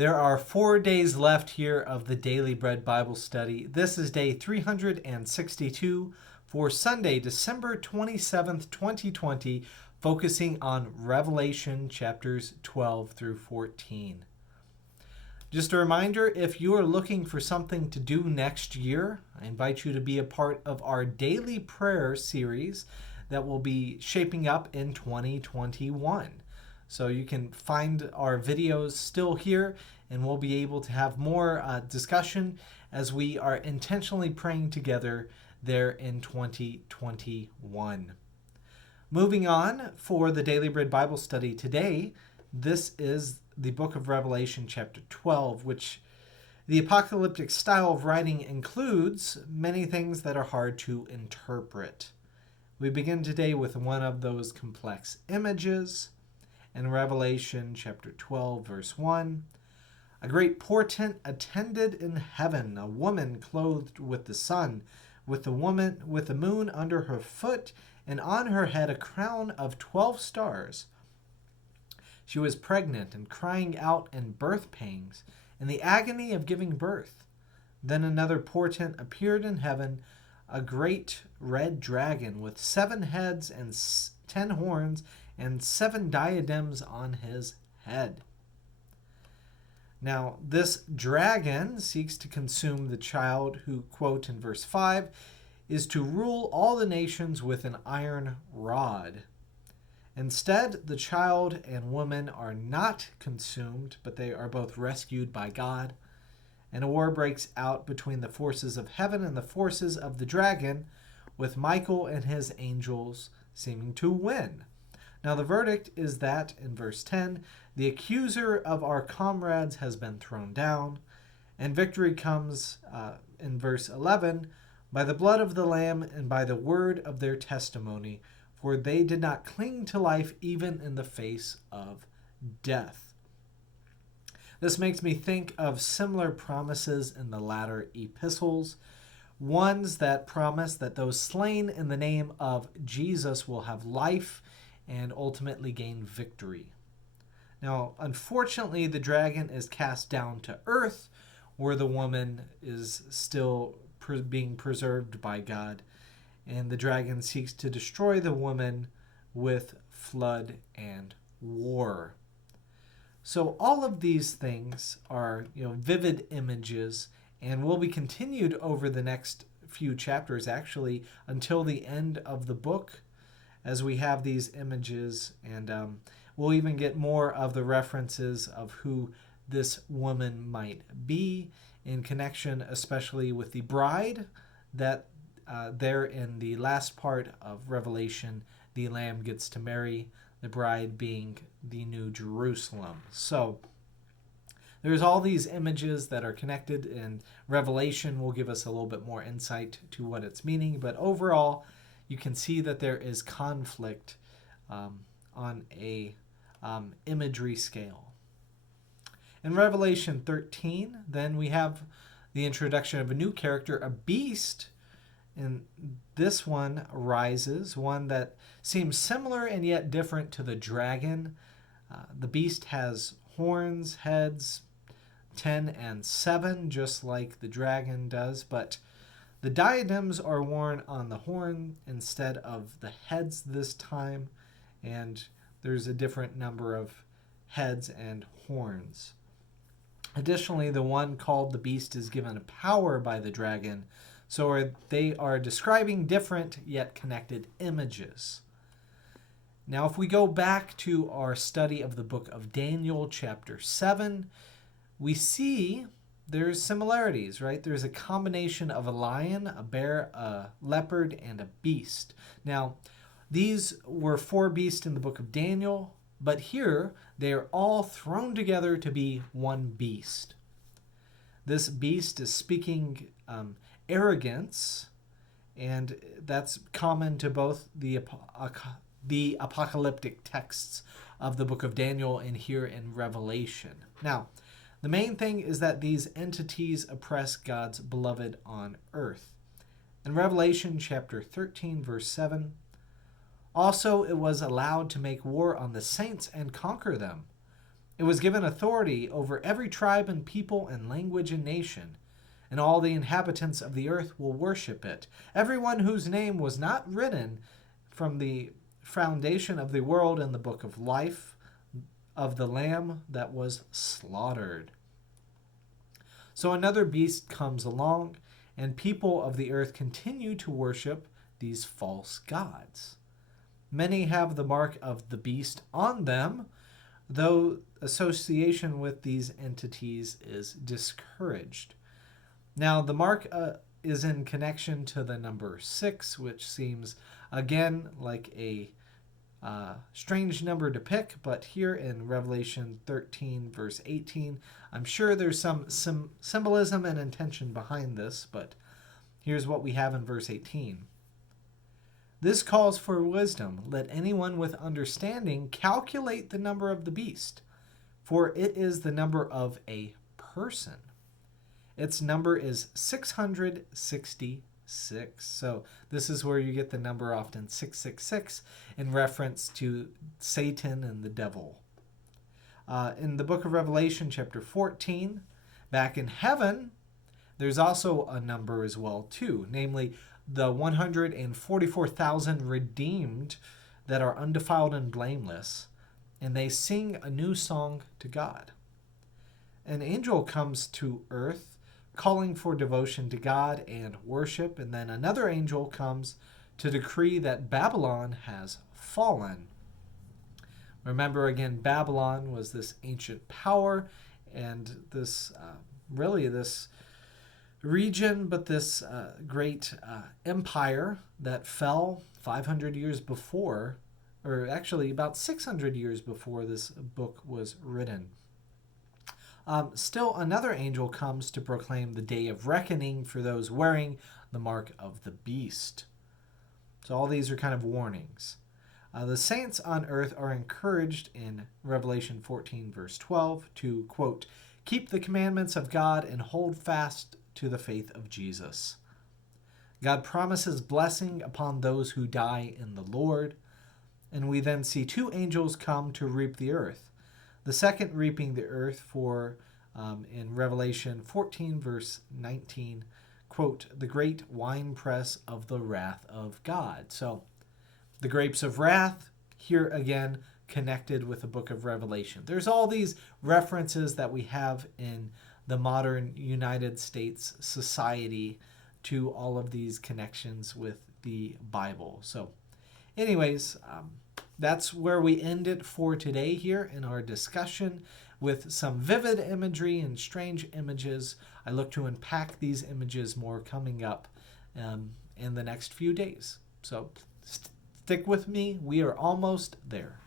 There are 4 days left here of the Daily Bread Bible Study. This is day 362 for Sunday, December 27th, 2020, focusing on Revelation chapters 12 through 14. Just a reminder, if you are looking for something to do next year, I invite you to be a part of our daily prayer series that will be shaping up in 2021. So you can find our videos still here, and we'll be able to have more discussion as we are intentionally praying together there in 2021. Moving on for the Daily Bread Bible Study today, this is the book of Revelation chapter 12, which the apocalyptic style of writing includes many things that are hard to interpret. We begin today with one of those complex images. In Revelation chapter 12, verse 1, a great portent attended in heaven, a woman clothed with the sun, with the moon under her foot, and on her head a crown of 12 stars. She was pregnant and crying out in birth pangs, in the agony of giving birth. Then another portent appeared in heaven, a great red dragon with 7 heads and 10 horns, and 7 diadems on his head. Now, this dragon seeks to consume the child who, quote in verse 5, is to rule all the nations with an iron rod. Instead, the child and woman are not consumed, but they are both rescued by God. And a war breaks out between the forces of heaven and the forces of the dragon, with Michael and his angels seeming to win. Now the verdict is that, in verse 10, the accuser of our comrades has been thrown down, and victory comes, in verse 11, by the blood of the Lamb and by the word of their testimony, for they did not cling to life even in the face of death. This makes me think of similar promises in the latter epistles, ones that promise that those slain in the name of Jesus will have life and ultimately gain victory. Now, unfortunately, the dragon is cast down to earth, where the woman is still being preserved by God, and the dragon seeks to destroy the woman with flood and war. So all of these things are, vivid images, and will be continued over the next few chapters, actually, until the end of the book, as we have these images, and we'll even get more of the references of who this woman might be in connection, especially with the bride that there in the last part of Revelation, the Lamb gets to marry, the bride being the New Jerusalem. So there's all these images that are connected, and Revelation will give us a little bit more insight to what it's meaning, but overall, you can see that there is conflict on a imagery scale. In Revelation 13, then we have the introduction of a new character, a beast, and this one rises, one that seems similar and yet different to the dragon. The beast has horns, heads, 10 and 7, just like the dragon does, but the diadems are worn on the horn instead of the heads this time, and there's a different number of heads and horns. Additionally, the one called the beast is given power by the dragon, so they are describing different yet connected images. Now, if we go back to our study of the book of Daniel, chapter 7, we see there's similarities, right? There's a combination of a lion, a bear, a leopard, and a beast. Now, these were 4 beasts in the book of Daniel, but here they are all thrown together to be one beast. This beast is speaking arrogance, and that's common to both the apocalyptic texts of the book of Daniel and here in Revelation. Now, the main thing is that these entities oppress God's beloved on earth. In Revelation chapter 13, verse 7, also it was allowed to make war on the saints and conquer them, It was given authority over every tribe and people and language and nation, and all the inhabitants of the earth will worship it. Everyone whose name was not written from the foundation of the world in the book of life of the Lamb that was slaughtered. So another beast comes along, and people of the earth continue to worship these false gods. Many have the mark of the beast on them, though association with these entities is discouraged. Now, the mark is in connection to the number 6, which seems, again, like a strange number to pick, but here in Revelation 13, verse 18, I'm sure there's some symbolism and intention behind this, but here's what we have in verse 18. This calls for wisdom. Let anyone with understanding calculate the number of the beast, for it is the number of a person. Its number is 666. So this is where you get the number often 666 in reference to Satan and the devil. In the book of Revelation, chapter 14, back in heaven, there's also a number as well, too, namely the 144,000 redeemed that are undefiled and blameless, and they sing a new song to God. An angel comes to earth calling for devotion to God and worship, and then another angel comes to decree that Babylon has fallen. Remember again, Babylon was this ancient power and this this region, but this great empire that fell 500 years before, or actually about 600 years before this book was written. Still, another angel comes to proclaim the day of reckoning for those wearing the mark of the beast. So all these are kind of warnings. The saints on earth are encouraged in Revelation 14, verse 12, to, quote, keep the commandments of God and hold fast to the faith of Jesus. God promises blessing upon those who die in the Lord, and we then see two angels come to reap the earth. The second reaping the earth for, in Revelation 14, verse 19, quote, the great winepress of the wrath of God. So the grapes of wrath, here again, connected with the book of Revelation. There's all these references that we have in the modern United States society to all of these connections with the Bible. So anyways, that's where we end it for today here in our discussion with some vivid imagery and strange images. I look to unpack these images more coming up in the next few days. So stick with me. We are almost there.